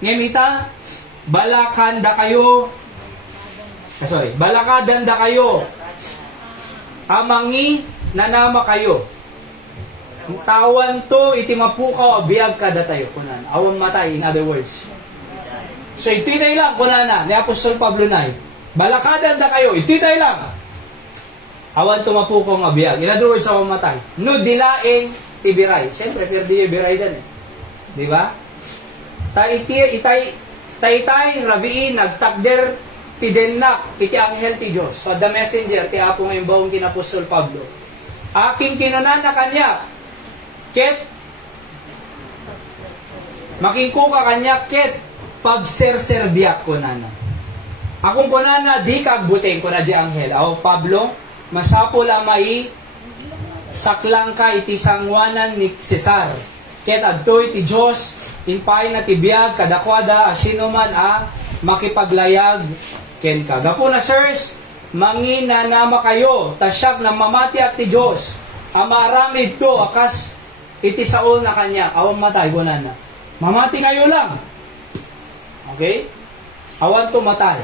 ngemita, balakanda kayo, balakadan da kayo, amangi, nanama kayo. Tawan to, iti mapukaw, biyag kada tayo. Kunan, awang matay, in other words. So, ititay lang, kunana, ni Apostol Pablo na, balakadan da kayo, ititay lang. Awan to mapukaw nga biyag. In other words, awang matay. No, dilaeng, tibiray. Siyempre, perdi biray dan eh. Di ba? Itay, rabiin, nagtakder, tidennak, iti anghel ti Diyos. So, the messenger, ti apo ngayong baong kinapostol Pablo. Aking kinanana kanya, ket, makingkuka kanya, ket, pagserserbiak ko nana. Akong ko nana, di kagbuteng ko na di anghel. Ako, Pablo, masapo lamay, saklang ka iti sangwanan ni Cesar. Ket adtoy ti Diyos, inpay na tibiyag, kadakwada, asino man makipaglayag, ken ka. Gapo na sirs, manginanama kayo, tasyak na mamati at ti Diyos, amaramid to, akas iti saol na kanya, awang matay ko na. Mamati kayo lang. Okay? Awan to matay.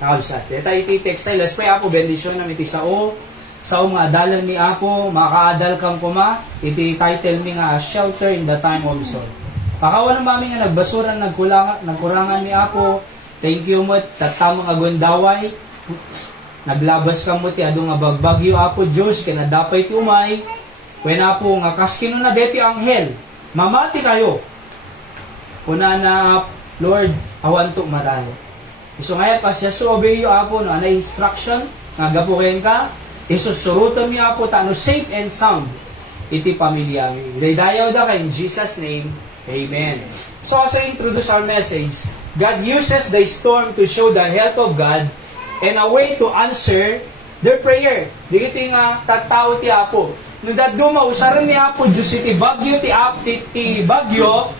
Nakalsat. Deta iti text let's pray Apo, bendisyon na iti sao nga adalan ni Apo, makaadal kang kuma, iti title mi nga shelter in the time of sorrow. Pakawan ng mami nga nagbasuran, nagkurangan ni Apo, thank you mo, tatamang agundaway, naglabas ka mo ti ado nga bagbagyo Apo Diyos, kinadapay ti umay, when Apo nga kaskino na deti anghel, mamati kayo, kuna na Lord, awan to marayo. So ngayon, pas yaso obey yu Apo, no, ana instruction, nga gapukin ka, isusurutan mi Apo, tano safe and sound, iti pamilya mi. Dayaw da ka, in Jesus' name, Amen. So as I introduce our message, God uses the storm to show the help of God and a way to answer their prayer. Dito nga tattao ti Apo. Nung daduma, usaran ni Apo, Diyos iti bagyo, ti bagyo,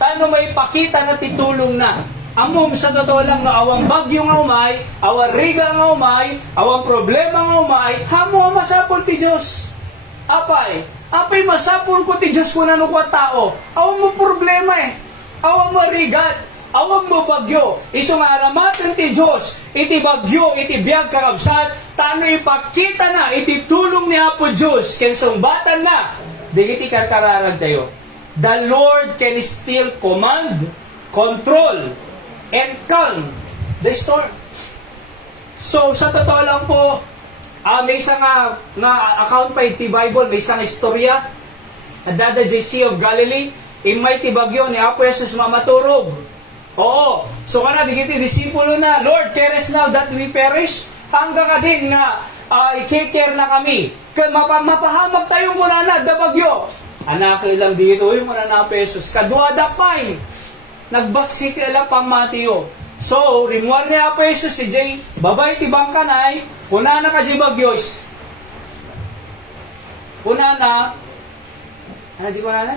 tano may pakita na titulong na. Amom sa totoo lang na awang bagyo nga umay, awang riga nga umay, awang problema nga umay, hamo masapol ti Diyos. Apay masapol ko ti Diyos ko na nukwa tao. Awang mo problema awang mo rigat, awang mo bagyo. Iso nga aramatan ti Diyos, iti bagyo, iti biyag karabsat, tano ipakita na, iti tulong ni Apo Diyos, kensong batan na, digiti karkararag tayo. The Lord can still command, control, and calm the storm. So, sa totoo lang po, may isang account pa iti Bible, may isang istorya, Dada JC of Galilee, imay ti bagyo ni Apo Jesus mamaturog. Oo. So, kana, digiti disipulo na, Lord, cares now that we perish? Hanggang ka din nga, i-care na kami. Mapahamag tayo muna na, da bagyo. Anak ilang dito, yung mga na pesos, kaduada pa'y, nagbasik ila pamatiyo. So, rimuar niya pa Jesus si Jay, babay ti bangkanay, kuna na ka di bagyos. Kuna na, ano di kuna na?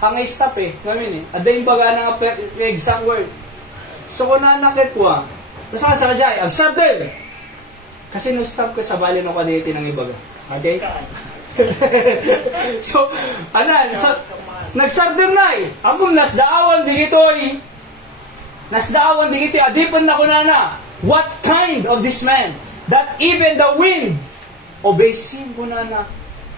Hangay stop ngayon Ada yung baga na nga exam word. So, kuna na kitwa. Nasa ka sa Jay, absurde. Kasi no stop ka sa bali no kaditi ng ibaga. Okay? So, nagsarder na Among nasdaawan digitoy. Nasdaawan digitoy. Adipan na ko na. What kind of this man? That even the wind obeys him ko na.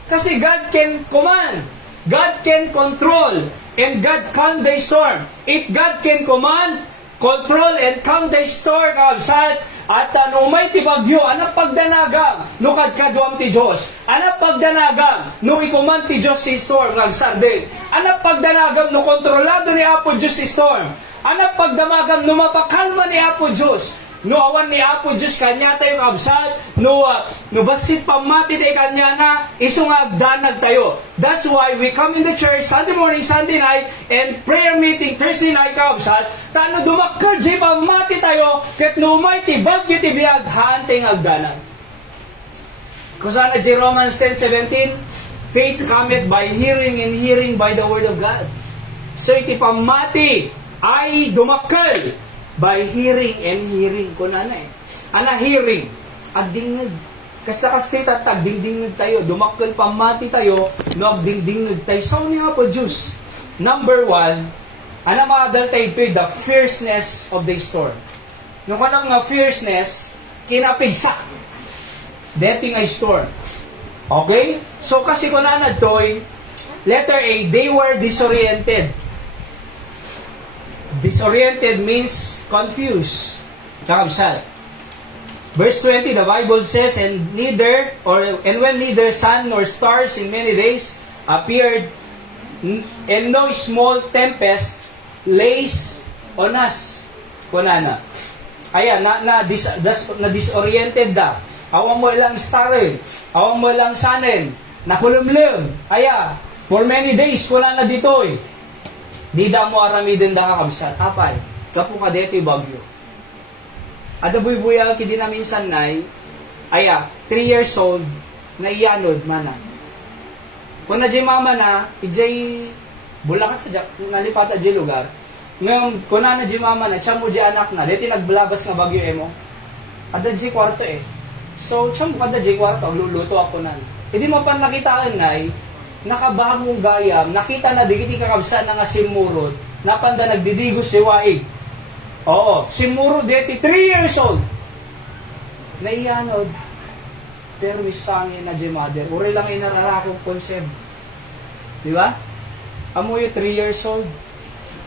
Kasi God can command. God can control. And God calm the storm. If God can command, control, and calm the storm outside, at umay ti bagyo, anak pagdanagam, no kadkaduam ti Diyos. Anak pagdanagam, no ikuman ti Diyos si storm, nagsardin. Anak pagdanagam, no kontrolado ni Apo Diyos si storm. Anak pagdamagam, no mapakalma ni Apo Diyos. No awan ni Apo Diyos kanya tayo absal, no basit pamati tayo kanya na, iso nga agdanag tayo. That's why we come in the church Sunday morning, Sunday night, and prayer meeting Thursday night kabsal, tano dumakkar di pamati tayo, ket no may tibag iti biyag, haantay agdanag. Kusana di Romans 10:17, faith cometh by hearing, and hearing by the word of God. So iti pamati ay dumakkal by hearing and hearing ko na Ana hearing, agdingnig. Kasta kita agdingdingnig tayo, dumakkel pamati tayo, no agdingdingnig tayo. So niya po Diyos. number one, ano makadaltay ito the fierceness of the storm. Nung kanang nga fierceness, kinapigsa. Dating ay storm. Okay? So kasi kung nanad to'y, letter A, they were disoriented. Disoriented means confused. Kakabsat. Verse 20, the Bible says, and when neither sun nor stars in many days appeared, and no small tempest lays on us. Kunana. Ayan, na disoriented da. Awang mo lang starin. Awang mo lang sanin. Nakulumlum. Aya, for many days, wala na ditoy. Di da mo aramidin da kakabsat. Apay, kapu ka dito bagyo. Ada buy-buya kidi na minsan nay, aya, 3 years old, na iyanod mana. Kung na mama na, ijay bulakan sa nalipata di lugar. Ngayon, kung na mama na, tiyan mo di anak na, dito nagbalabas nga bagyo emo. Ada di kwarto eh. So, tiyan mo kada di kwarto, luluto ako na. Hindi mo pa nakitaan nay, nakabagong gayam, nakita na digiti kakabsa na nga simurod, napanda nagdidigo si Waig. Oo, simuro deti, 3 years old. Naiyanod. Pero misangin na di mother. Uri lang inararakong concept. Di ba? Amoy 3 years old.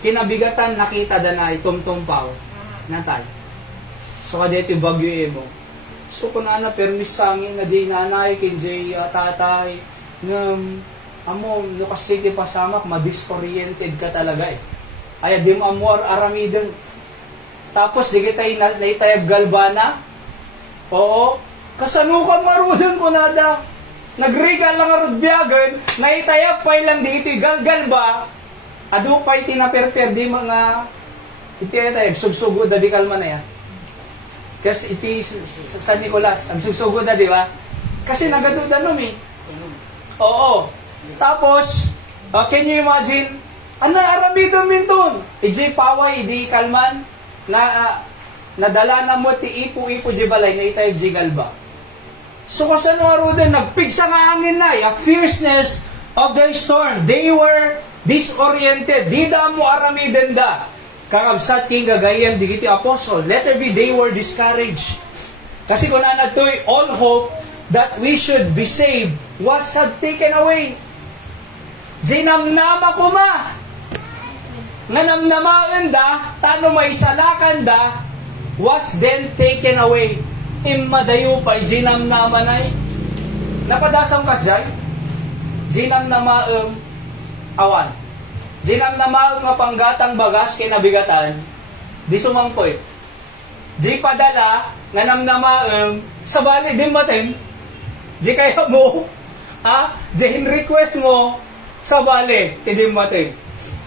Kinabigatan, nakita da na itumtumpaw. Natay. So kadeti bagyo emo. So kung na pero misangin na di nanay, kinjay tatay, ngam, amo, Lucas City pasamak, ma-disoriented ka talaga eh. Ay, di mo amor aramidon. Tapos, di kita naitayab galbana. Oo. Kasanukan marunong ko na da. Nagrigal lang arod biyagan. Naitayab pa ilang di ito'y galgalba. Ado pa'y tinaperper di mga itayab. Sugsugod da di kalma na yan. Kasi iti San Nicolas. Ang sugsugod da di ba? Kasi nagaduda nun eh. Oo. Tapos, can you imagine? Ano aramidon minton? Iji paway di kalman. Nadala na mo ti ipo-ipo di balay na itayog di galba. So kung saan naroon nagpigsa nga angin na, a fierceness of the storm. They were disoriented. Di da mo aramiden da. Kakabsat king gagayam digiti apostle. Letter B, they were discouraged. Kasi kung na nato'y all hope that we should be saved was had taken away. Zinamnama ko ma. Nga namnamaan da, tano may salakan da, was then taken away. Imadayo pa'y ginamnaman ay. Napadasang kasjay, ginamnamaam awan. Ginamnamaam nga panggatang bagas kay nabigatan, di sumangpoy. Di padala, nga namnamaam, sa bali din matin, di kaya mo, di request mo, sa bali, di matin.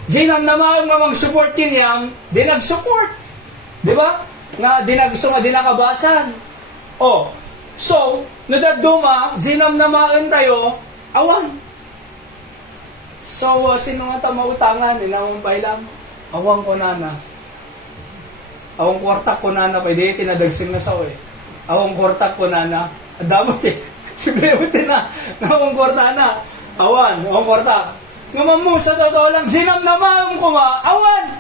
Ginam naman nga mag-support kiniyang, di nag-support. Di ba? Nga di nakabasan. Oh, so, nadaduma, ginam naman tayo, awan. So, sino nga ta mautangan, inamumpay lang, awang ko nana. Awang kwartak ko nana, pwede tinadagsin na sa eh. Awang kwartak ko nana, adamot eh. Siblewin na, awang kwartak na. Awan, awang kwartak. Ngaman mo, sa totoo lang, ginam naman ko nga, awan!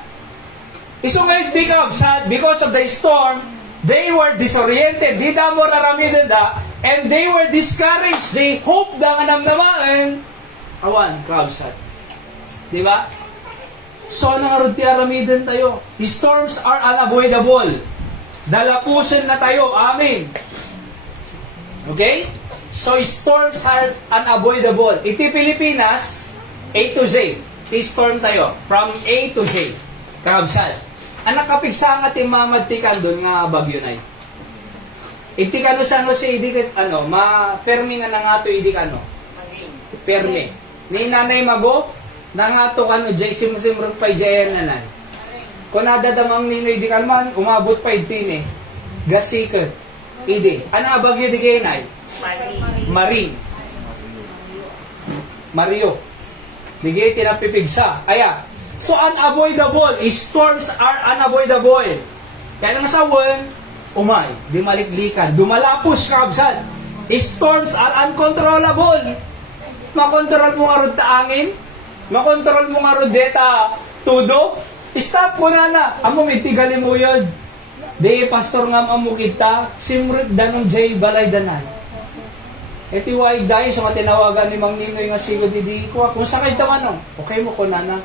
Iso ngayon di ka sad, because of the storm, they were disoriented, di da mo naramidin da, and they were discouraged, they hope da nga namnamaan, awan, kabsat. Di ba? So, nangarod ti aramidin tayo. Storms are unavoidable. Dalapusin na tayo, amin. Okay? So, storms are unavoidable. Iti Pilipinas, A to Z. T-storm tayo. From A to Z. Kakabsal. Ang nakapigsa nga timamagtikan doon nga bagyo na yun. Iti kano sa ano si idikit, ma-permi nga na nga to idikano. Permi. Ni nanay mago, na nga to kano, jay simrong pa'y jayan na nan. Kung nadadamang nino idikalman, umabot pa itin eh. Gasikat. Idi. Ano bagyo di kayo nay? Marine. Mario. Digay tinapipigsa. Aya. So, unavoidable. Storms are unavoidable. Kaya nang sawan, umay, di maliklikan. Dumalapos kabsat. Storms are uncontrollable. Makontrol mo nga ron ta angin. Makontrol mo nga rodeta, tudo. Stop ko na. Amo may tigali mo yun. Di pastor nga amo kita, simrit danong jay balay danan. Iti wai dahi sa matinawagan ni Mang Ninoy nga sigo di ko. Kung sakay taman okay mo ko nana.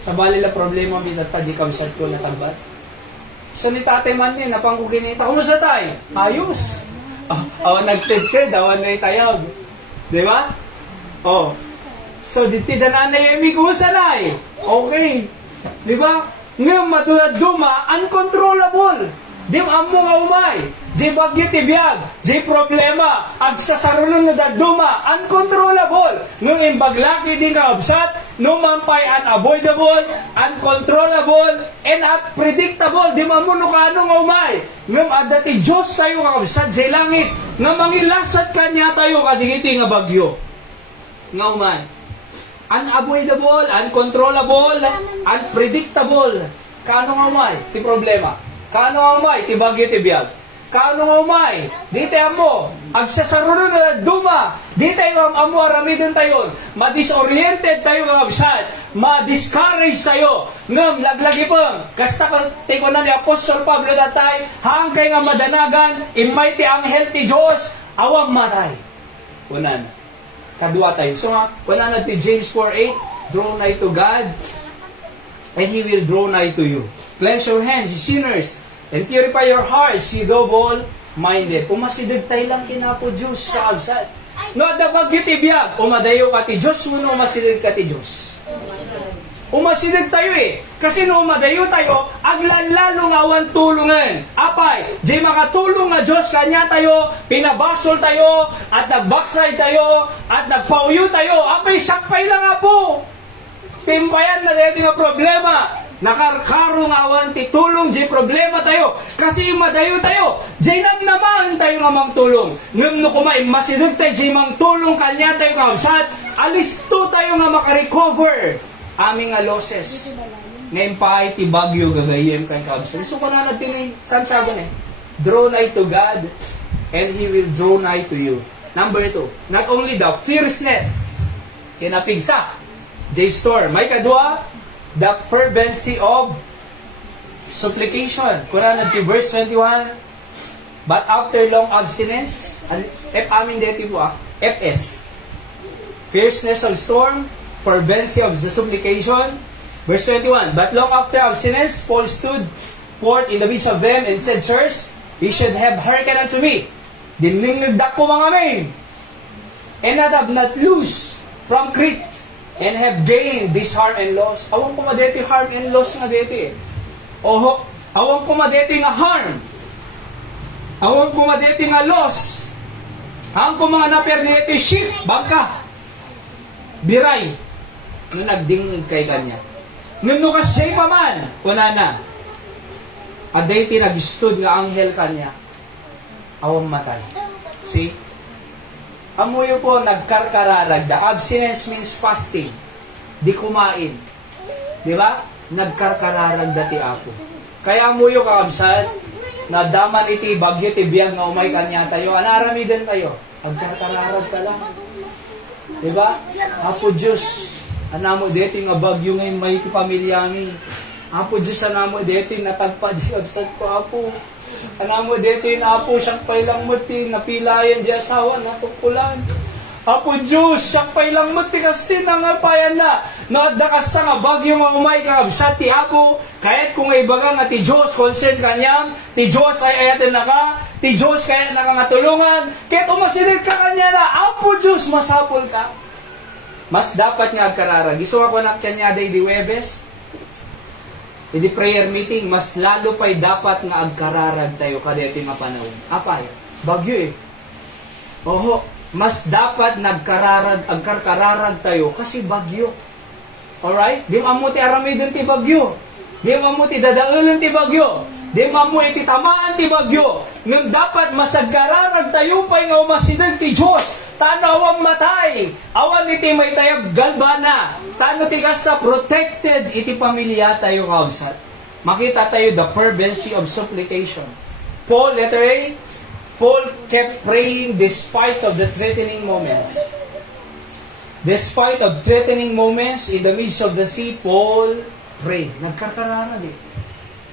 Sa bali la problema bitat pa di kamsat ko na tagbat. So ni tatay man niya, napangko ginita. Kumusta tay? Ayos. Awan nagtid-tid, awan na itayag. Di ba? Oh. So diti dananay emi kumusta nay? Okay. Di ba? Ngayon matulad duma, uncontrollable. Di amo nga umay. Di bagyo tibiyag. Di problema. Ag sa sarunong na daduma, uncontrollable. Nung imbaglaki di nga absat, nung mampay unavoidable, uncontrollable, and unpredictable. Di mamuno ka nga umay. Ngam adati Diyos tayo nga absat sa langit. Nga mangilasat kanya tayo kadigiti nga bagyo. Nga umay. Unavoidable, uncontrollable, unpredictable. Kaano nga umay? Ti problema. Kaano nga umay? Ti bagyo ti biyag. Kaano nga umay? Di tayo mo. Agsasarunod na duma. Di tayo amo aramidon tayo. Ma-disoriented tayo ng absat. Ma-discourage tayo. Ngam, laglagi pang. Kasta ka tiko na ni Apostol Pablo datay. Hangkay nga madanagan. Imay ti anghel ti Diyos. Awang matay. Unan. Kadua tayo. So nga, unan ti James 4:8. Draw nigh to God. And He will draw nigh to you. Cleanse your hands, you sinners, and purify your hearts, ye double-minded. Umasidag tayo lang kinapo Diyos kaabsat. No, da bagyo ti biyag, umadayo ka ti Diyos, uno umasidag ka ti Diyos. Umasidag tayo Kasi no umadayo tayo, aglanlalo nga awan tulungan. Apay, di makatulong nga Diyos kanya tayo, pinabasol tayo, at nagbaksay tayo, at nagpauyo tayo. Apay, sakpay lang nga po. Timpayan na dito nga problema. Nakarkarong awan ti tulong di problema tayo. Kasi madayo tayo. Di naman tayo nga mang tulong. Ngam no kumain masinag tayo di mang tulong kanya tayo kausat. Alisto tayo nga makarecover. Aming nga losses. Ngayon pa ay ti bagyo gagayin kang kausat. So kung na natin sansagon draw nigh to God and He will draw nigh to you. Number 2. Not only the fierceness kinapigsa. J-Store. May kadua, the fervency of supplication. Kuna na verse 21. But after long abstinence, amin dito po FS. Fierceness of storm, fervency of the supplication. Verse 21. But long after abstinence, Paul stood forth in the midst of them and said, Sirs, ye should have hearkened unto me. Dinlingagdak ko mga amin. And have not loose from Crete. And have gained this harm and loss. Awang kumadeti harm and loss nga deti. Oho, awang kumadeti nga harm. Awang kumadeti nga loss. Ang mga naperdeti ship, bangka. Biray. Nung nagdingig kay kanya. Nung nukasay pa man, kuna na. Adeti nag-stood nga anghel kanya. Awang matay. See? Amuyo po nagkarkararag. The abstinence means fasting. Di kumain. Di ba? Nagkarkararag dati ako. Kaya amuyo kaabsal, na daman iti bagyo ti biyag nga umay kanya tayo. Anarami din tayo. Nagkarkararag ka lang. Di ba? Apo Diyos, anamo deti nga bagyo ngayon may pamilyami. Apo Diyos, anamo deti natagpa di absat ko apo. Anamo dito na apo siyang pailang muti, napilayan di asawa, natukulan. Apo Diyos, siyang pailang muti kasi nangalpayan na. Naadakas sa nga bagyo nga umay kakabsat ti apo, kahit kung ay baga nga ti Diyos, concern kanyang, ti Diyos ay ayatin na ka, ti Diyos kaya nangangatulungan, kahit umasinig ka kanya na, apo Diyos, masapol ka. Mas dapat nga agkararag. Iso ako na kanya day di Webes, di prayer meeting, mas lalo pa'y dapat nga agkararag tayo kadeti nga panahon. Apay, bagyo Oho, mas dapat agkararag tayo kasi bagyo. Alright? Di mamuti aramidon ti bagyo. Di mamuti dadaulan ti bagyo. Di mamuti tamaan ti bagyo. Nung dapat masagkararag tayo pa'y nga umasidag ti Diyos. Tanawang matay. Awan iti may tayag galbana. Tano ti sa protected iti pamilya tayo kaabsat. Makita tayo the fervency of supplication. Paul, letter A, Paul kept praying despite of the threatening moments. Despite of threatening moments in the midst of the sea, Paul pray. Nagkarkararag eh.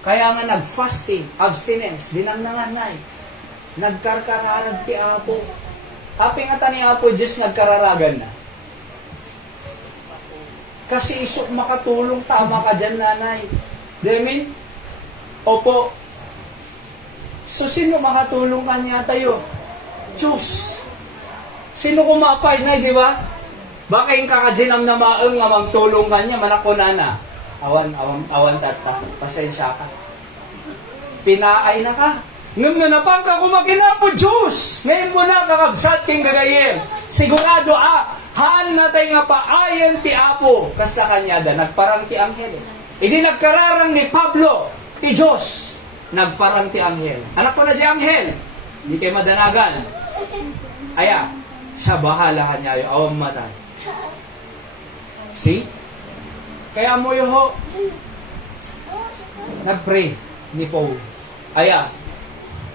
Kaya nga nag-fasting, abstinence, dinamnanganay. Nagkarkararag ti Apo. Api nga tani Apo, Diyos nagkararagan na. Kasi isok makatulong, tama ka dyan, nanay. Demin? Opo. So, sino makatulong kanya tayo? Diyos. Sino kumapay na, di ba? Baka yung kakadzinam na maang nga magtulong kanya, manako na. Awan tata. Pasensya ka. Pinaay na ka. Ngam na napang ka kumakina po, Diyos. Ngayon mo na kakabsat king gagayem. Sigurado haan na tayo nga paayan ti Apo. Kasta kanya da, nagparang ti anghel. Hindi nagkararang ni Pablo, ti Diyos. Nagparang ti anghel. Anak ko na di anghel. Hindi kayo madanagan. Aya, siya bahala kanya yung awang matay. See? Kaya mo yung nag-pray ni Paul. Aya,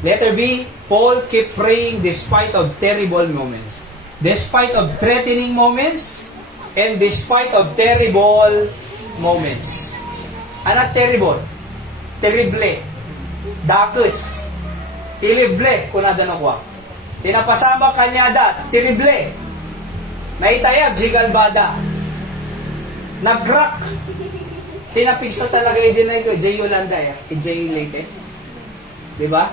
letter B, Paul keep praying despite of terrible moments. Despite of threatening moments and despite of terrible moments. Anak terrible? Terrible. Dakes. Tilible, kunada na kwa. Tinapasama kanyada, terrible. Naitayab, jigalbada. Nag-crack. Tinapigsa talaga idinay ko, Jay Yolanda ya. Jay Leyte. Diba?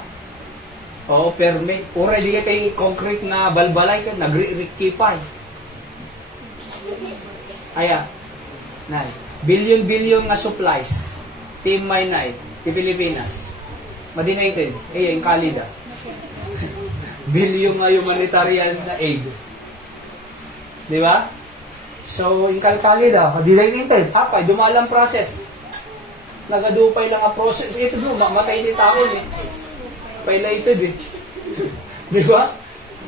Oo, perme. Ura di kay concrete na balbalay ka, nagri-rikipay. Aya. Nay. Billion nga supplies. Team Maynay. Ti Pilipinas. Madinated. Yung kalida. Billion nga humanitarian na aid. Diba? So, inkalkalida. Madinated. Apay, dumalang process. Nagadupay lang ang process. Ito doon, matay ni tao eh. Pailated eh. Di ba?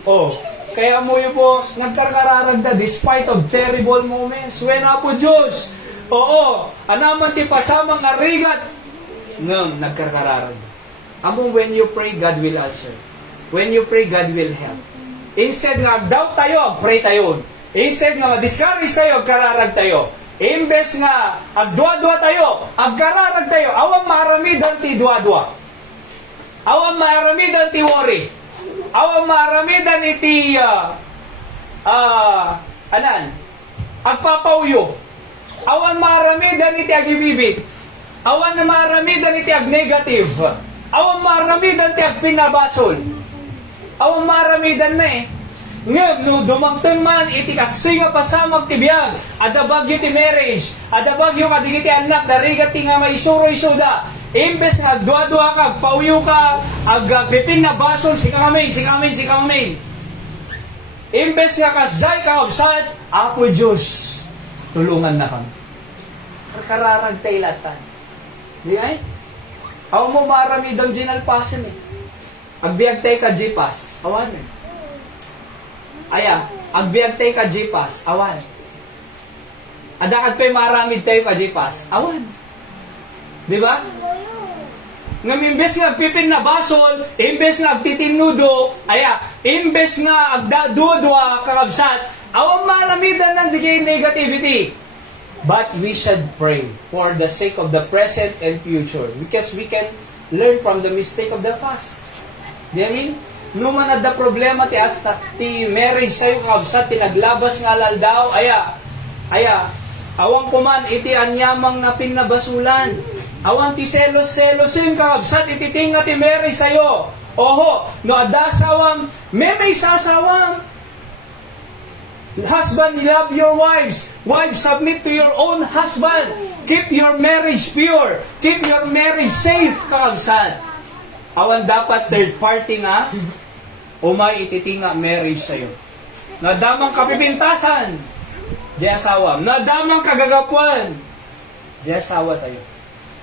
Oh, kaya mo yun po, nagkarkararagda despite of terrible moments. When po Diyos, oo, anaman ti pasamang arigat, ngam, nagkarkararagda. Among when you pray, God will answer. When you pray, God will help. Instead nga, doubt tayo, pray tayo. Instead nga, discourage tayo, kararag tayo. Imbes nga, agdwa-dwa tayo, agkararag tayo, awang maramidan ti dwa-dwa. Awang maramidan ti worry. Awang maramidan iti, agpapauyo. Awang maramidan iti agibibit. Awang maramidan iti agnegative. Awang maramidan ti agpinabasol. Awang maramidan na eh. Ngam, no dumangtan man, iti kasinga pasamag ti biyag, adabagyo ti marriage, adabagyo kadigiti anak, darigat ti nga maisuroy-suda, imbes nga agdwa-dwa ka, pauyo ka, agpipin na basol, si kamamin. Imbes nga kasay ka, absat, Apo Diyos, tulungan na kami. Kararag tayo latan. Di ay? Aw mo marami dang ginalpasan eh. Agbiag tayo ka jipas, awan eh. Aya, agbiag tayo ka jipas, awan. Adakad pa'y maramid tayo ka jipas, awan. Di ba? Ngam imbes nga agpipin na basol, imbes nga agtitinudo, aya, imbes nga agdadudwa kakabsat, awan maramidan ng digay negativity. But we should pray for the sake of the present and future because we can learn from the mistake of the past. Di amin? Numan at the problema ti asta ti marriage sayo kakabsat, tinaglabas nga laldaw, aya, awang kuman iti anyamang na pinabasulan. Awan ti selos-selosin kakabsat, iti tinga ti marriage sayo. Oho, no adasawang, may sasawang. Husband, love your wives. Wives, submit to your own husband. Keep your marriage pure. Keep your marriage safe, kakabsat. Awan dapat third party nga, umay ititinga marriage sa'yo. Nadamang kapipintasan, di asawa. Nadamang kagagapuan, di asawa tayo.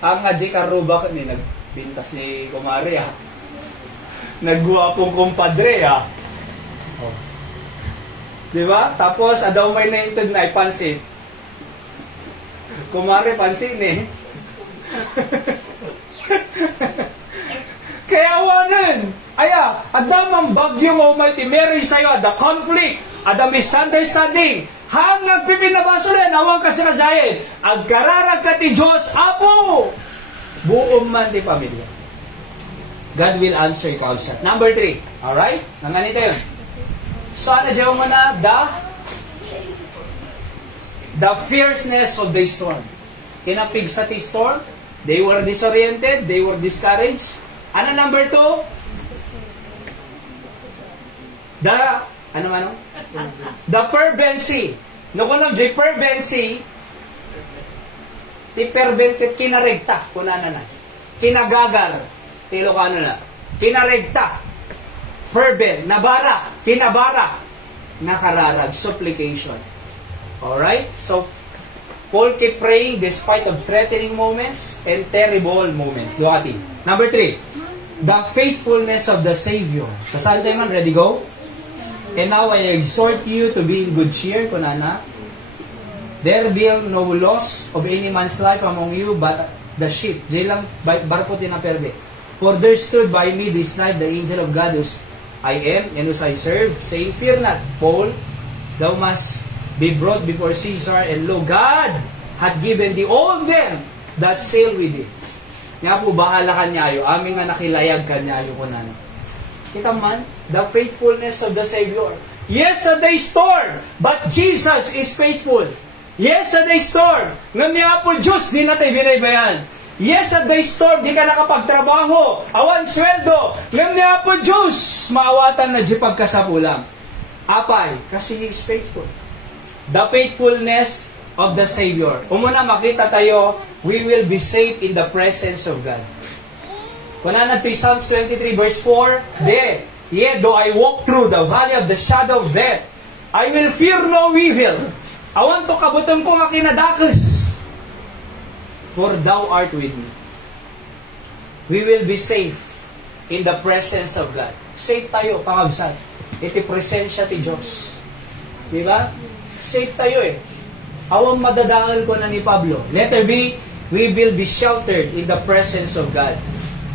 Ang nga di karuba ni nagbintas ni kumari ha. Nagguwapong kumpadre ha. Oh. Di ba? Tapos, adaw may naintod na ipansin. Kumari, pansin eh. Kaya awanan. Aya, adamang bagyong almighty marriage sa'yo, ada conflict, ada misunderstanding. Hanggang pipinabasulan, awang kasakasayin. Agkararag ka ti Diyos, Apo! Buong man ti pamilya. God will answer ikaw sa. Number 3. Alright? Nanganito yun. Sana dyan mo na the fierceness of the storm. Kinapig sa ti storm, they were disoriented, they were discouraged. Ano number 2? The fervency. No kuno jay fervency, ti fervent kinaregta, kunana na. Kinagagar, Ilocano na. Kinaregta. Fervent, nabara, kinabara, nakararag, supplication. Alright? So, Paul keep praying despite of threatening moments and terrible moments. Duhati. Number 3, the faithfulness of the Savior. Kasal tayo man, ready, go? And now I exhort you to be in good cheer, kunana. There be no loss of any man's life among you but the sheep. Diyan lang, barko tinaperbe. For there stood by me this night the angel of God whose I am and whose I serve, saying, Fear not, Paul, thou must be brought before Caesar, and lo, God hath given thee all them that sail with thee. Nga po, bahala ka niyayo, aming nga nakilayag ka niyayo ko na. Kita man, the faithfulness of the Savior. Yes, sa the storm, but Jesus is faithful. Yes, sa the storm, ngam niya po Diyos, di natin binaybayan. Yes, at the storm, di ka nakapagtrabaho, awan sweldo, ngam niya po Diyos, maawatan na di pagkasapulang. Apay, kasi He is faithful. The faithfulness of the Savior. Umuna makita tayo, we will be safe in the presence of God. Kuna na Psalms 23 verse 4, There, yet though I walk through the valley of the shadow of death, I will fear no evil. Awan to kabuton ko nga kinadakas. For thou art with me. We will be safe in the presence of God. Safe tayo, pangabsat. Iti presensya ti Diyos. Diba? Safe tayo eh. Awang madadaal ko na ni Pablo. Letter B, we will be sheltered in the presence of God.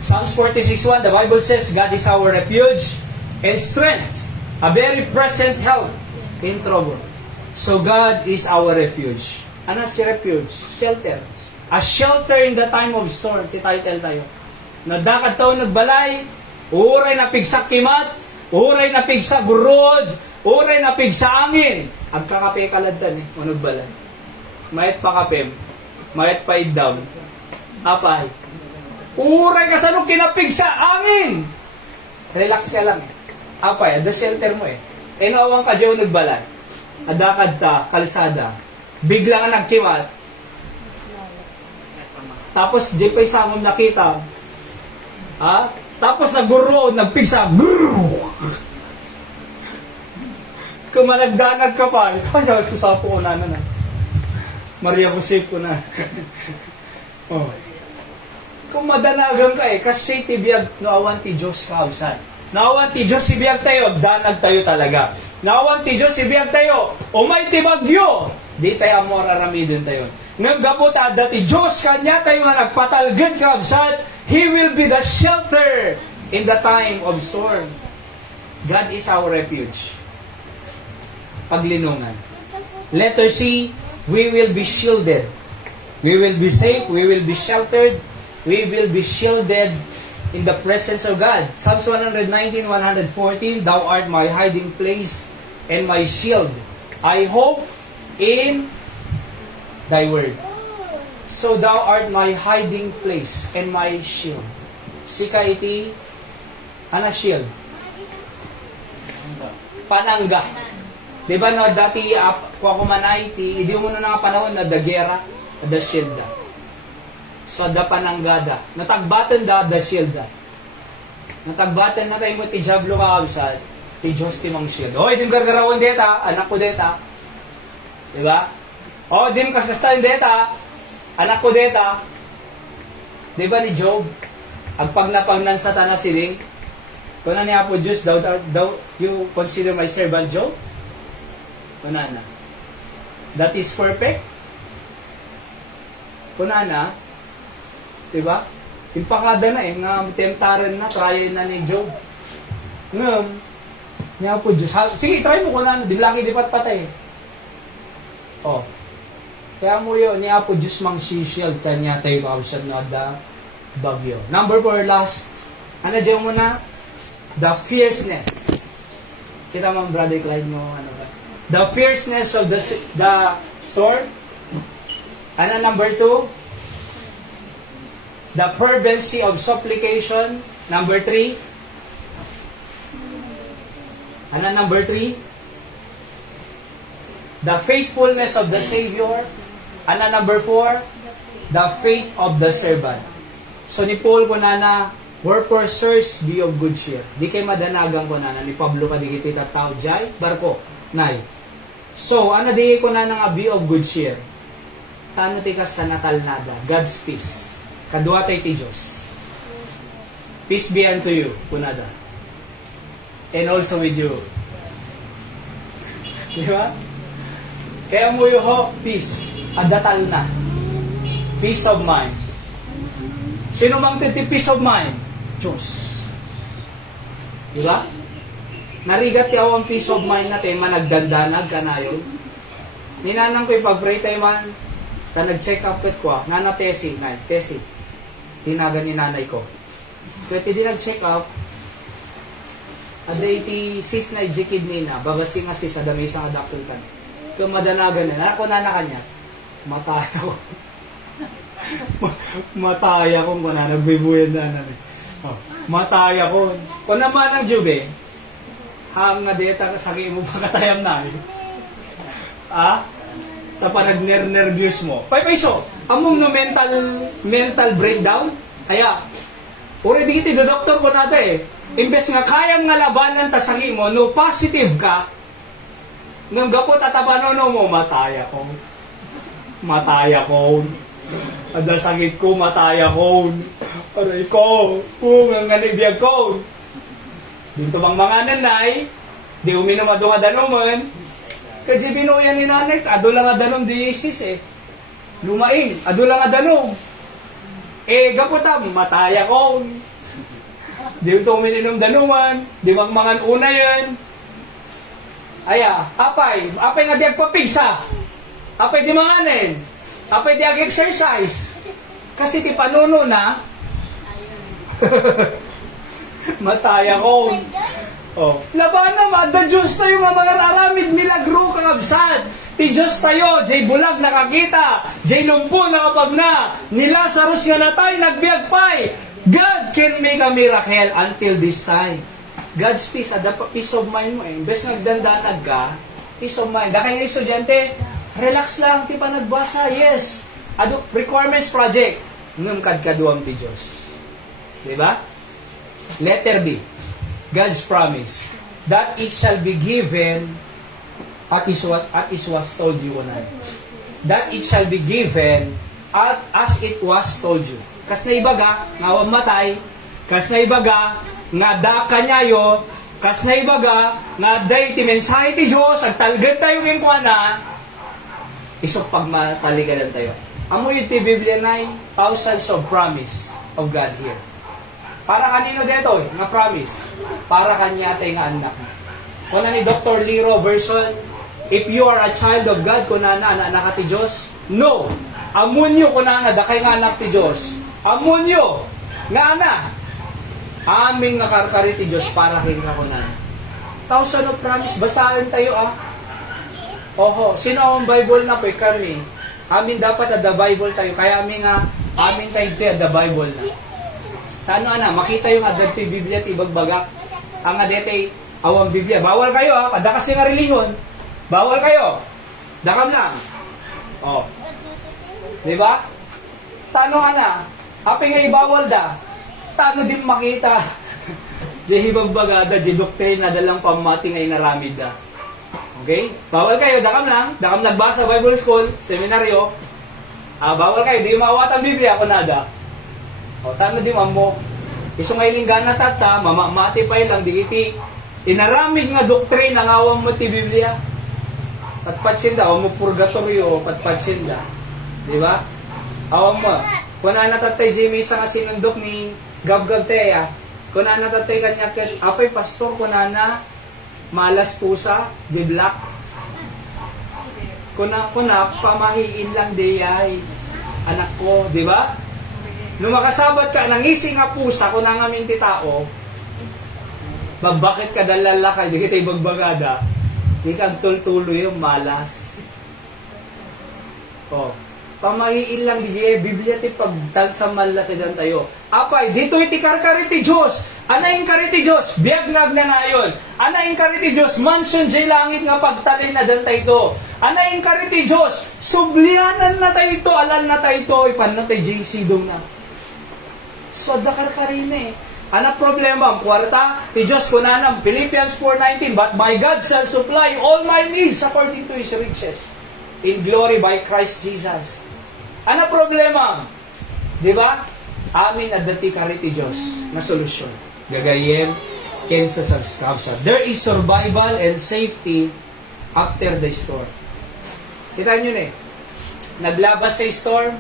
Psalms 46:1, the Bible says, God is our refuge and strength, a very present help in trouble. So God is our refuge. Ano si refuge? Shelter. A shelter in the time of storm. Title tayo. Nadakad taon nagbalay, uray na pigsa kimat, uray na pigsa gurod, uray na pigsa angin. Agkakape kaladtan eh, unog balay. Mayat pa kapem, mayat pa idam. Apay. Uray ka sa nung kinapig sa angin. Relax ka lang eh. Apay, ada shelter mo eh. E nawang ka dyan nagbalay. Adakad ta, kalsada. Bigla nga nagkimat. Tapos di pa isang nakita. Ha? Tapos naguro, nagpigsa. Kung managdanag ka pa, ay, susapo ko na. Maria Jose ko na. Oh. Kung madanagan ka eh, kasi tibiyag naawan ti Diyos kausan. Naawan ti Diyos ibiyag tayo, danag tayo talaga. Naawan ti Diyos ibiyag tayo, umay ti bagyo. Di tayo amor aramidin tayo. Ngam gabot ada ti Diyos kanya tayo nga nagpatalgad kausan, He will be the shelter in the time of storm. God is our refuge. Paglinungan. Letter C, we will be shielded. We will be safe, we will be sheltered, we will be shielded in the presence of God. Psalms 119, 114, Thou art my hiding place and my shield. I hope in Thy word. So Thou art my hiding place and my shield. Sika iti, ana shield? Panangga. Diba no, dati kuha kumanay, hindi mo na nga panahon na dagera, da shield da. So da pananggada. Natagbatan da shield da. Natagbatan na kayo mo ti Diablo ka kabsat, ti Diyos ti mong shield. O, dim gargarawan deta, anak ko deta. Diba? O, dim kasastan deta, anak ko deta. Diba ni Job? Agpag napagnan sa tanas siling, kung na niya po Diyos, daw you consider my servant Job? Kunana. That is perfect. Kunana. Diba? Impakada na eh, nga temptaran na, try na ni Job. Ngam, niya po Diyos. Sige, try mo kunana, di laki di patay. Oh. Kaya mo yun, niya po Diyos mang shield kanya tayo kausad nga da bagyo. Number 4, last. Ano dyan mo na? The fierceness. Kita mo, Brother Clyde mo, ano ba? The fierceness of the storm. Ano number 2? The fervency of supplication. Number 3. Ano number 3? The faithfulness of the Savior. Ano number 4? The faith of the servant. So ni Paul ko na wherefore sirs be of good cheer. Di kay madanagang ko na ni Pablo ka di kita tao jay barko nay. So ano di ko na nga be of good cheer. Tano ti kas na kalnada, God's peace. Kadua tay ti Dios. Peace be unto you, kunada. And also with you. Di ba? Kaya mo yung peace. Adatal na. Peace of mind. Sino mang titi peace of mind? Diyos. Di ba? Narigat yaw ang peace of mind natin, managdandanag ka na yun. Ninanang ko ipag-pray tayo man, ka nag-check up with ko, nana Tessie, tinagan ni nanay ko. Kaya di nag-check up, ada iti sis na ijikid nina, babasi nga sis, ada may isang adaptul kan. Kaya madanagan na, ako na kanya, mataya ko. Mataya ko kung na, nagbibuyan na namin. Oh, mataya ko. Kung naman ang jube, hang nga deta kasagi mo pagkatayam na. Tapa nag-nervous mo. Paiso, among no mental breakdown, kaya, already iti do doktor ko natin imbes nga kayang nga labanan tasagi mo, no positive ka, nang gapot at abanono mo, mataya ko. Ada sakit ko, mataya ko. Aray ko, ang nganibiyag ko. Dito bang mga nanay, di uminom adong adanuman, kasi binuyan ni nanay, ado lang adanom diisis Lumaing, ado lang adanom. Gaputam, mataya ko. Di ito uminom danuman, di magmangan una yan. Apay nga di agpapigsa. Apay di manganin. Apay di ag-exercise. Kasi ti panuno na, mataya ko. Laban naman, the Diyos tayo nga mga raramid milagro kang absad. Ti Diyos tayo, jay bulag nakakita, jay lumpo nakapagna, ni Lazarus nga natay, nagbiag pay. God can make a miracle until this time. God's peace, peace of mind mo Imbes nagdandanag ka, peace of mind. Dahil yung estudyante, relax lang, ti pa nagbasa, yes. Requirements project, ngam kadkaduam ti Diyos. Diba? Letter B. God's promise that it shall be given at is was told you na. That it shall be given as it was told you. Kas na ibaga, ngawang matay, kas na ibaga, nga da kanyayo, kas na ibaga, nga day ti mensahe ti Diyos, at talgad tayo ng kuwana, isok pagmataligadan tayo. Amo yung ti Biblia na thousands of promise of God here. Para kanino dito nga promise? Para kanya tayo nga anak. Kung ni Dr. Lero version, if you are a child of God, kung anak ti Diyos, no. Amunyo kung dakay nga anak ti Diyos. Amunyo nga anak. Amin nga karkari ti Diyos para kay nga kung thousand of promise, basahin tayo Oho, sino ang Bible na po kami? Amin dapat the Bible tayo. Kaya amin tayo the Bible na. Ano makita yung adagti Biblia at ibagbagak. Ang adete awang Biblia. Bawal kayo kada kasi nga relihiyon. Bawal kayo. Dakam lang. Diba? Tano api nga ibawal da. Tano din makita. Di ibagbagada, di doktrina dalang pamati nga inaramid da. Okay? Bawal kayo, dakam lang. Dakam nagbasa Bible School, seminaryo. Bawal kayo, di maawat ang Biblia kung nada. Tano di mo. Iso nga ilinggana tata, mamamati pa ilang, digiti. Inaramid nga doktrina nga awang mo ti Biblia. Patpatsin da, awang mo purgatorio, patpatsin da. Di ba? Awang mo. Kung natatay Jimmy sa nga sinundok ni Gab-Gab Teya, kung natatay kanya ket, apay pastor, kung malas pusa, J-Black. kuna pamahiin lang diyay anak ko, di ba? Nung makasabat ka, nangising nga pusa, kung nangamin ti tao, bakit ka dalala ka, di kita ibagbagada, di kang tultuloy yung malas. Oh, pamahiin lang di Biblia ti pagtansa malas idan tayo. Apay, dito iti karkari ti Diyos. Ana yung kari ti Diyos, biyag nagnanayon. Ana yung kari ti Diyos, mansion jay langit nga pagtalin na dan tayo. Ana yung kari ti Diyos, sublianan na tayo ito, alan na tayo ito, ipan na tayo jay sidong na. So, dakarkari na eh. Ano problema? Ang kwarta, ti Diyos kunanam, Philippians 4:19, but my God shall supply all my needs according to His riches in glory by Christ Jesus. Ano problema? Di ba? Amin at dati kari ti Diyos na solusyon. Gagayem, kensa sa kausa. There is survival and safety after the storm. Kita nyo na eh. Naglabas sa storm,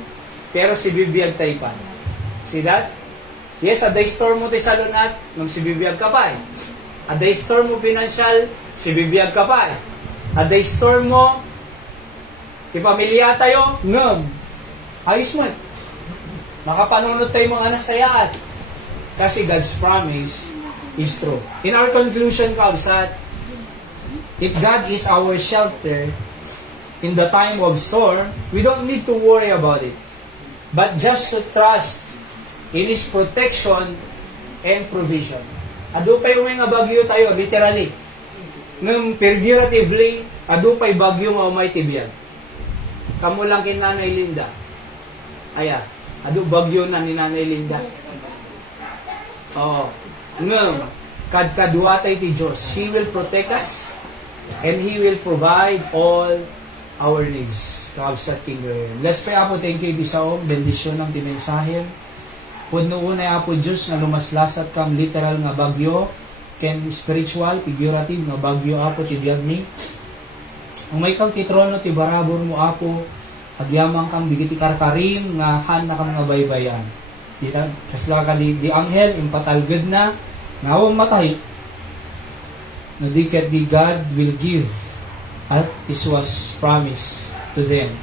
pero si bibiyag taypan. See that? Yes, at the storm mo tayo sa lunat, nung si bibiyag ka pa eh. At the storm mo financial, si bibiyag ka pa eh. At the storm mo, ti pamilya tayo, ngam. Ayos mo eh. Makapanunod tayo mga anas tayaat. Kasi God's promise is true. In our conclusion, Kabsat, if God is our shelter in the time of storm, we don't need to worry about it. But just to trust in His protection and provision. Ado pa yung mga bagyo tayo, literally. Ngam figuratively, ado pa yung bagyo nga umay tibiyag. Kamu lang kin Nanay Linda. Aya, ado bagyo na ni Nanay Linda. Oh, ngam kadkaduatay ti Diyos. He will protect us and He will provide all our needs. Kaabsat King Grayon. Let's pray, Apo, thank you sa bendisyon ng timensahe. Puno una Apo Diyos na lumaslasat kam literal nga bagyo, ken spiritual, figurative nga bagyo Apo ti biyag ni. Ang may kang titrono ti barabor mo Apo, agyamang kam digiti karkarim nga han na kam nga baybayan. Dita kasla ka di anghel impatalged na ngawang matay. Na di God will give at this was promised to them.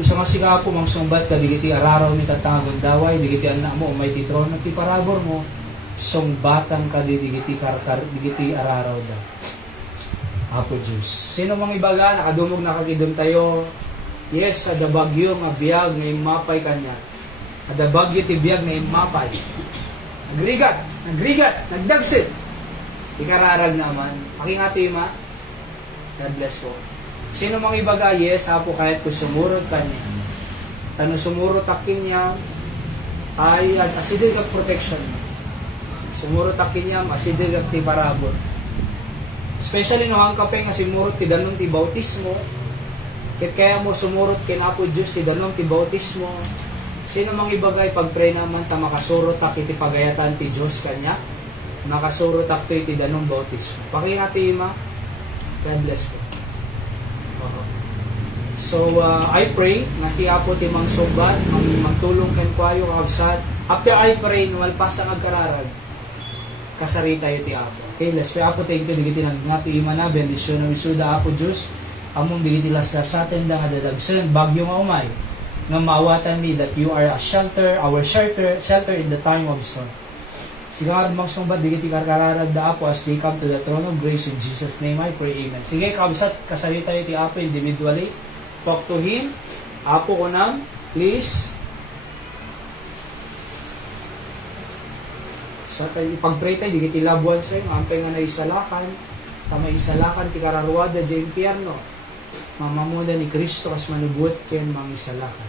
Isa nga siya po, mangsumbat ka, digiti araraw ni tatangag daway, digiti anak mo, may titron, at ti parabor mo, sumbatan ka, digiti araraw da. Apo Diyos. Sino mang ibaga, nakadumog nakakidom tayo, yes, ada bagyo nga biyag nga imapay kanya. Ada bagyo ti biyag nga imapay. Nagrigat, nagdagsit. Ikararag naman. Pakingati ma. God bless po. Sino mang ibaga, yes, Apo, kahit kung sumurot ka niya. Tano sumurot akin niya, ay asidig ang protection mo. Sumurot akin niya, asidig ang ti parabot. Especially no ang kapeng nga simurot ti danong ti bautismo, kaya mo sumurot kin Apo Diyos ti danong ti bautismo. Sino mang ibagay, pag-pray naman ta makasurot ak iti pagayatan ti Diyos kanya, makasurot ak ti danong bautismo. Pakingati ma, God bless po. So, I pray nga si Apo ti mang subat, magtulong ken kwayo kabsat. After I pray, numalpas ang agkararag, kasarita yu ti Apo. Okay, let's pray. Apo, thank you, digiti nang nga ti imana, bendisyon ng isuda, Apo Diyos, among digiti laslasaten da nga dadagsan, bagyo nga umay, nga maawatan ni that you are a shelter, our shelter in the time of storm. Sige nga mang sumbat, digiti karkararag da Apo, as we come to the throne of grace, in Jesus' name I pray, amen. Sige, kabsat, kasarita yu ti Apo individually. Talk to Him. Apo ko nang, please. Sa pag-pray tayo, di kiti labuan sa'yo, ampay nga na isalakan, tama isalakan, ti kararuada, di impyerno. Mamamuda ni Kristo, as manubot, ken mang isalakan.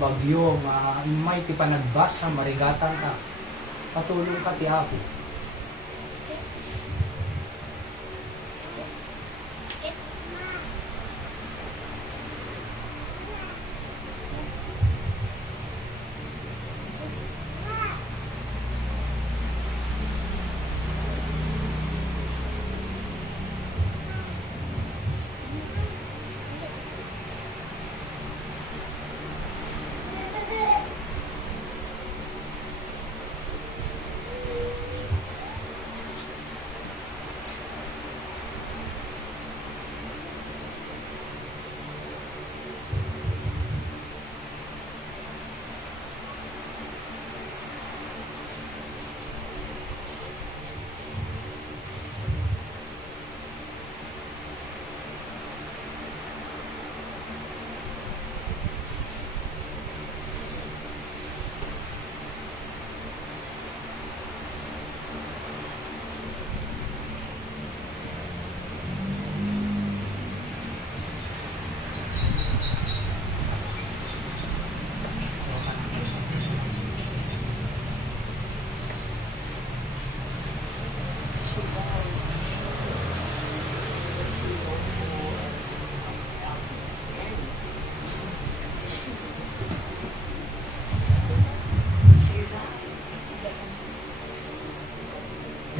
bagyo nga imay ti panagbasa marigatan ka. Patulong ka ti Apo.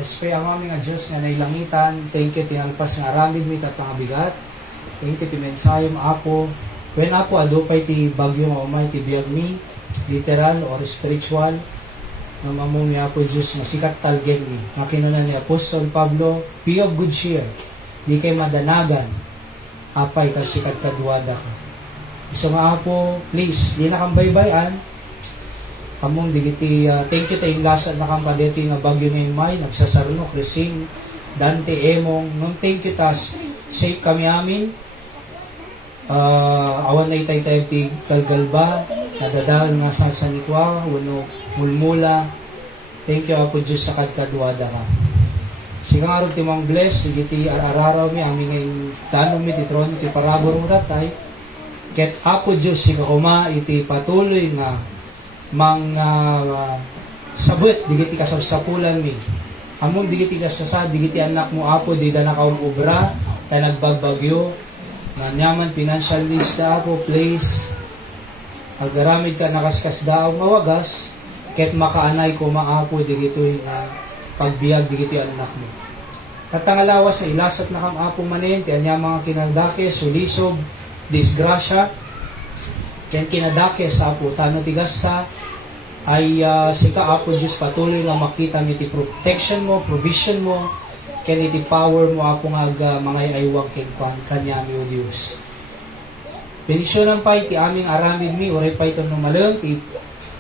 Espay ang aming nga Diyos nga nailangitan, thank you tinalpas nga aramid mi tat pangabigat, thank you ti mensayom Apo, when Apo adupay ti bagyo nga umay ti biyag mi, literal or spiritual, nga mamong ni Apo Diyos nga sikat talgen mi, nga kinunan ni Apostol Pablo, be of good cheer, di kay madanagan, apay ka sikat kadwada ka. Isa nga Apo, please, di na kang baybayan, kamong digiti thank you tayong lasad na kang kadeti nga bagyo na imay nagsasarno Crising Dante Emong nung thank you tas safe kami amin awan na itay tayo ti Galgalba nadadaan nga sa sanikwa wano mulmula thank you Apo Diyos sa kadkadwada ka sigang araw ti mong bless digiti araraw mi aming ngayon tanong mi ti trono ti parabor uratay ket Apo Diyos siga kuma iti patuloy nga sabot digiti kasasapulan mi among digiti kasasa digiti anak mo Apo di da nakaong obra kay nagbabagyo na nyaman financial needs da Apo please agaramid ka nakaskas daw mawagas ket makaanay ko maapo digitoy na pagbiag digiti anak mo katangalawas sa ilasat na kam Apo manen ti anya mga kinadake sulisob disgrasya ken kinadake sa Apo tano tigasta ay sika Apo Diyos patuloy nga makita mi ti protection mo, provision mo, ken iti power mo Apo nga mga aywang ken kanya mi o Dios. Bendisyonan pa iti aming aramid mi oray pa ito numaleng ti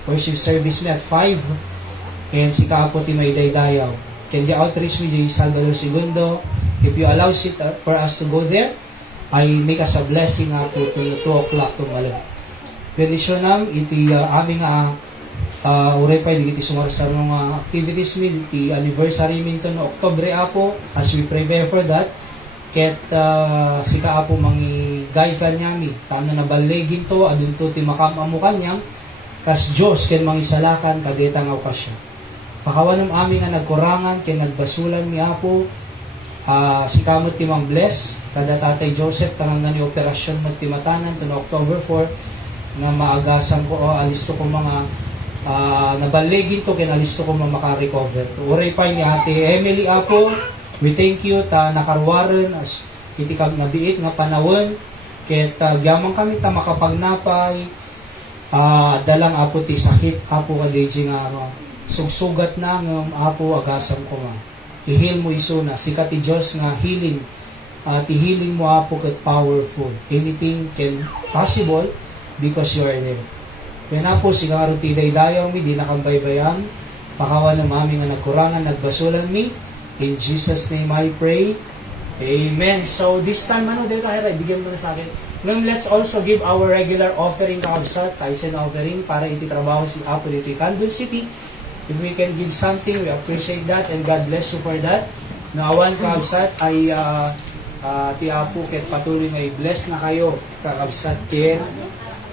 worship service mi at 5 and sika Apo ti may daydayaw. Ken di outreach mi di Salvador II if you allow it for us to go there ay make us a blessing Apo to 2 o'clock tumaleng. Bendisyonan iti aming uray pa digiti sumarsar ng activities mi di anniversary minto no Oktubre Apo as we prepare for that ket sika Apo mangigay kanyami tano na balegin to adunto ti makamamu kanyang kas Dios ken mangisalakan kadeta nga okasyon pakawanam amin nga nagkurangan ken nagbasulan mi Apo sikamot ti mang bless kada Tatay Joseph tanang nga ni operasyon magtimatanan to no October 4 nga maagasan ko alisto ko mga nabaligin to kinalisto ko maka-recover. Uray pa ni Ate Emily Apo, we thank you ta nakarwaran as iti kag nabiit nga panawon ket gyamang kami ta makapagnapay dalang Apo ti sakit Apo kadiji nga sugsugat na ng Apo agasan ko nga. I-heal mo isuna sikat ti Dios nga healing ti healing mo Apo ket powerful. Anything can possible because you are there. Kaya na po, sigaro ti daydayaw mi, di nakambaybayan, pakawan ng mami nga nagkurangan, nagbasulan mi. In Jesus' name I pray. Amen. So this time, dito tayo, bigyan mo na sa akin. Ngayon, let's also give our regular offering kakabsat, Tyson offering, para ititrabaho si Apo dito Candle City. If we can give something, we appreciate that, and God bless you for that. Naawan kakabsat ay ti Apo, ket patuloy na i-bless na kayo, kakabsat ken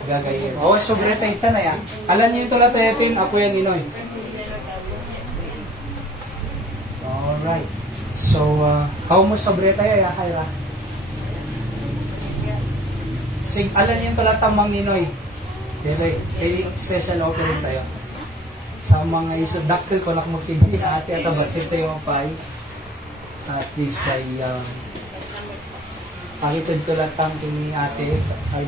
gagayin. Oh, sobre tayo na ya. Alam niyo ito lahat ito yung ako yan inoy. Alright. So, how mo sobre tayo ya, Hayra? Sing, alam niyo ito lahat ang Ma'am Ninoy. Dere, special offering tayo. Sa mga isodactyl ko na kumagtindi na ate at abasin tayo ang pay. At isay, pakitod ko lang ang kini ate. Ay,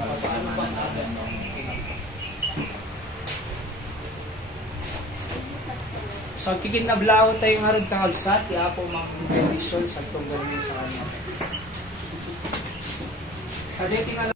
so, kikinablaw tayo nga rin kakalsat. Kaya po mga condition sa itong gawin sa kanya. Kaya tingnan